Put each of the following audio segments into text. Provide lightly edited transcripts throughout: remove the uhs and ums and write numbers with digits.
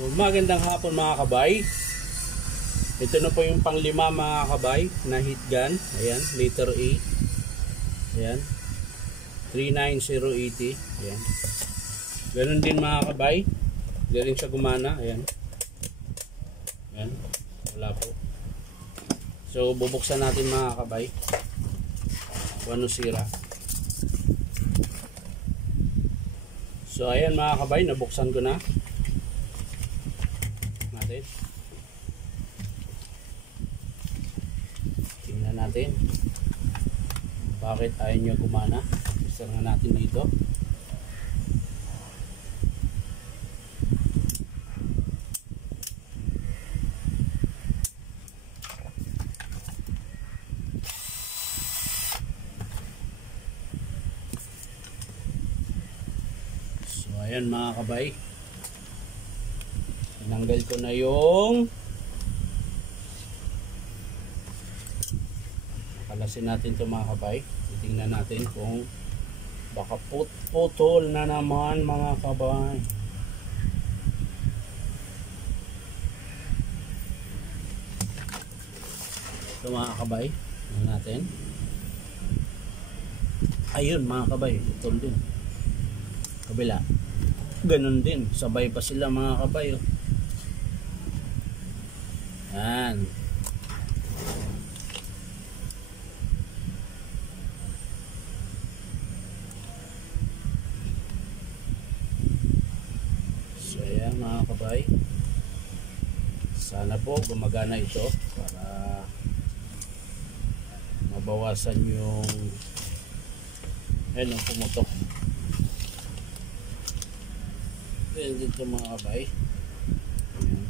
Magandang hapon mga kabay. Ito na po yung panglima mga kabay na heat gun. Ayan, liter A. Ayan, 39080. Ayan. Ganun din mga kabay. Hindi rin siya gumana. Ayan. Ayan, wala po. So bubuksan natin mga kabay kung ano sira. So ayan mga kabay, nabuksan ko na natin. Tingnan natin bakit ayaw niya gumana. Buksan nga natin dito. Ayan mga kabay, tinanggal ko na yung nakalasin natin ito mga kabay. Titingnan natin kung baka putol na naman mga kabay. Ito mga kabay, tingnan natin. Ayun mga kabay, putol din. Kabila, ganun din, sabay pa sila mga kabay. Yan. So yan mga kabay, sana po gumagana ito para mabawasan yung pumutok. Ayan dito mga kabay. Ayan.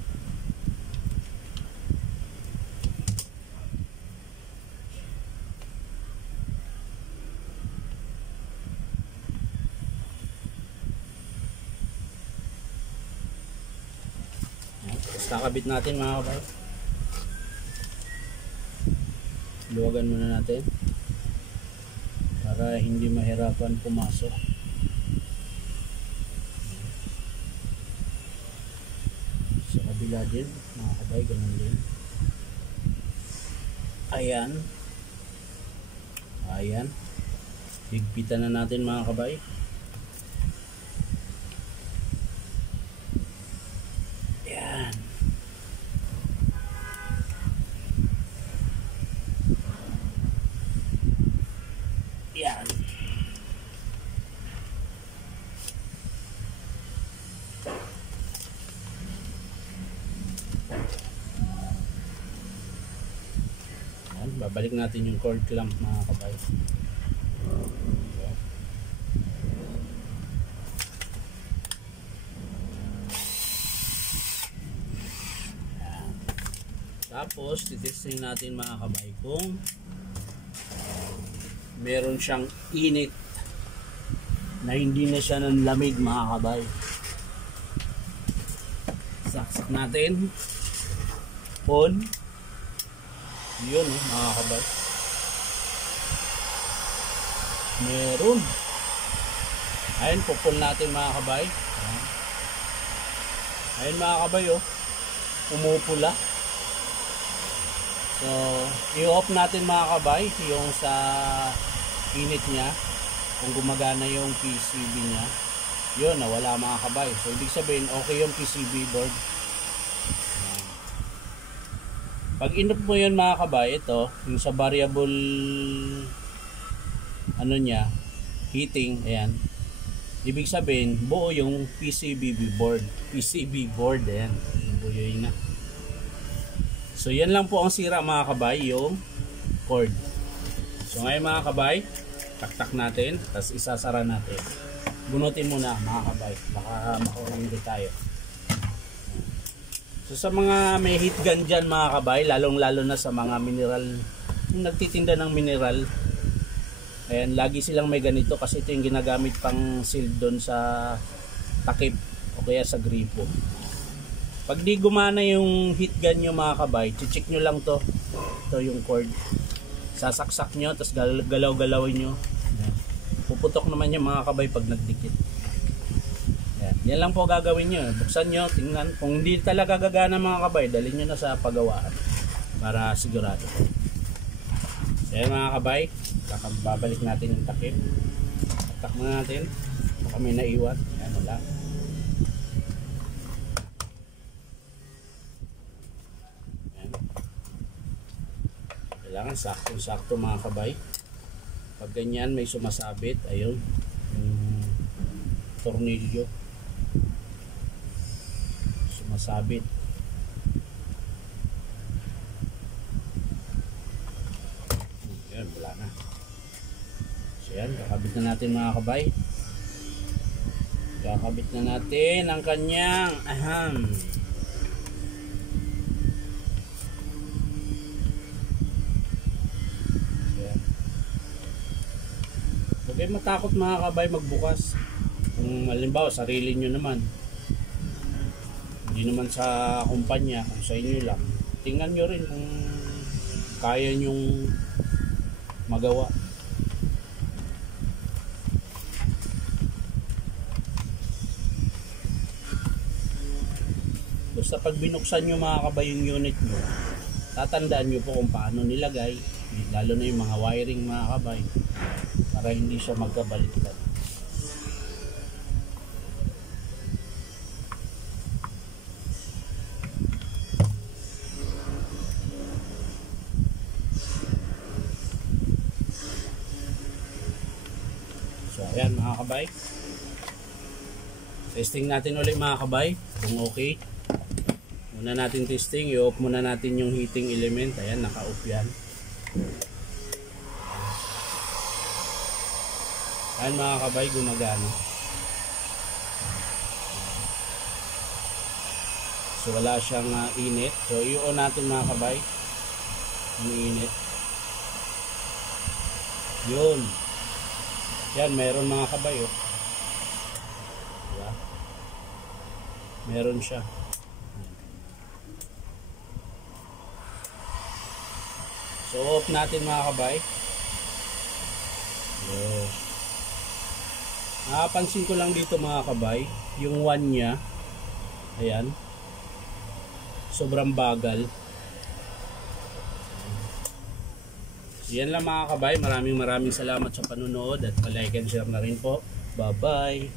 Tapos kakabit natin mga kabay. Luwagan muna natin para hindi mahirapan pumasok. Sa kabila din mga kabay, ganun din. Ayan. Ayan. Higpitan na natin mga kabay. Ayan. Ayan. Babalik natin yung cord clamp mga kabay. Tapos titesting natin mga kabay kung meron siyang init na hindi na siya ng lamig mga kabay. Saksak natin on. Yun mga kabay, meron. Ayun, pupul natin mga kabay. Ayun mga kabay, umupula. So i-off natin mga kabay yung sa init niya, kung gumagana yung PCB niya. Yun, nawala mga kabay. So ibig sabihin okay yung PCB board. Pag in-off mo yun mga kabay, ito yung sa variable niya, heating, ayan, ibig sabihin buo yung PCB board. Ayan, buo yun na. So yan lang po ang sira mga kabay, yung cord. So ngayon mga kabay, taktak natin, tapos isasara natin. Bunutin muna mga kabay, baka makuhuli tayo. So sa mga may heat gun dyan mga kabay, lalong lalo na sa mga mineral, yung nagtitinda ng mineral, ayan, lagi silang may ganito kasi ito yung ginagamit pang seal doon sa takip o kaya sa gripo. Pag di gumana yung heat gun nyo mga kabay, check nyo lang to. Ito yung cord, sasaksak nyo, tapos galaw-galawin nyo. Ayan. Puputok naman yung mga kabay pag nagdikit. Ayan. Yan lang po gagawin nyo. Buksan nyo, tingnan. Kung hindi talaga gagana mga kabay, dalhin nyo na sa pagawaan para sigurado. So yan mga kabay, babalik natin yung takip. Tak muna natin. Baka may naiwan. Yan, wala. Yan. Kailangan sakto-sakto mga kabay. Pag ganyan may sumasabit, ayun, yung tornilyo sumasabit. Yan, wala na. So yan, kakabit na natin mga kabay. Kakabit na natin ang kanyang Huwag kayo matakot mga kabay magbukas. Kung halimbawa sarili nyo naman, hindi naman sa kumpanya, kung sa inyo lang, tingnan nyo rin kung kaya nyong magawa. Basta pag binuksan nyo mga kabay yung unit nyo, tatandaan nyo po kung paano nilagay, lalo na yung mga wiring mga kabay, para hindi siya magkabaliktad. So ayan mga kabay, testing natin ulit mga kabay kung okay. Muna natin testing, i-off muna natin yung heating element. Ayan, naka-off yan. Ayan mga kabay, gumagana. So wala siyang init. So i-on natin mga kabay yung init. Yun. Yan, meron mga kabay oh. Diba? Meron siya. So off natin mga kabay. Yes. Nakapansin ko lang dito mga kabay, yung 1 nya, ayan, sobrang bagal. So yan lang mga kabay, maraming salamat sa panunood at like and share na rin po. Bye bye.